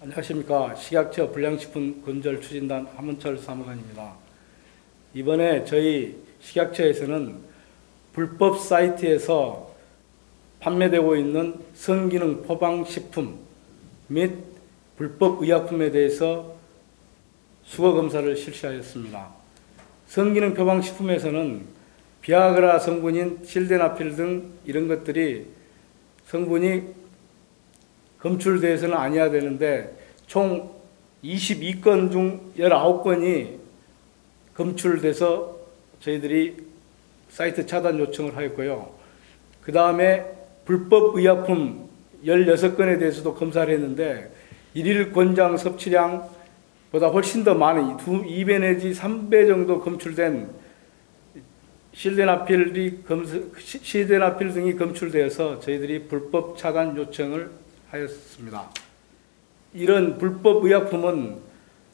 안녕하십니까 식약처 불량식품 건절 추진단 함은철 사무관입니다. 이번에 저희 식약처에서는 불법 사이트에서 판매되고 있는 성기능 포방 식품 및 불법 의약품에 대해서 수거 검사를 실시하였습니다. 성기능 표방 식품에서는 비아그라 성분인 실데나필 등 이런 것들이 성분이 검출돼서는 아니어야 되는데 총 22건 중 19건이 검출돼서 저희들이 사이트 차단 요청을 하였고요. 그 다음에 불법 의약품 16건에 대해서도 검사를 했는데 일일 권장 섭취량보다 훨씬 더 많은 2배 내지 3배 정도 검출된 실데나필이 검 실데나필 등이 검출되어서 저희들이 불법 차단 요청을 하였습니다. 이런 불법 의약품은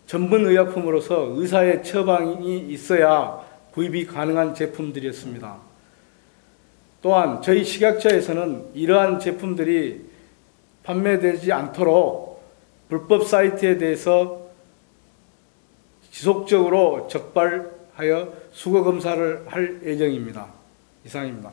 전문 의약품으로서 의사의 처방이 있어야 구입이 가능한 제품들이었습니다. 또한 저희 식약처에서는 이러한 제품들이 판매되지 않도록 불법 사이트에 대해서 지속적으로 적발하여 수거 검사를 할 예정입니다. 이상입니다.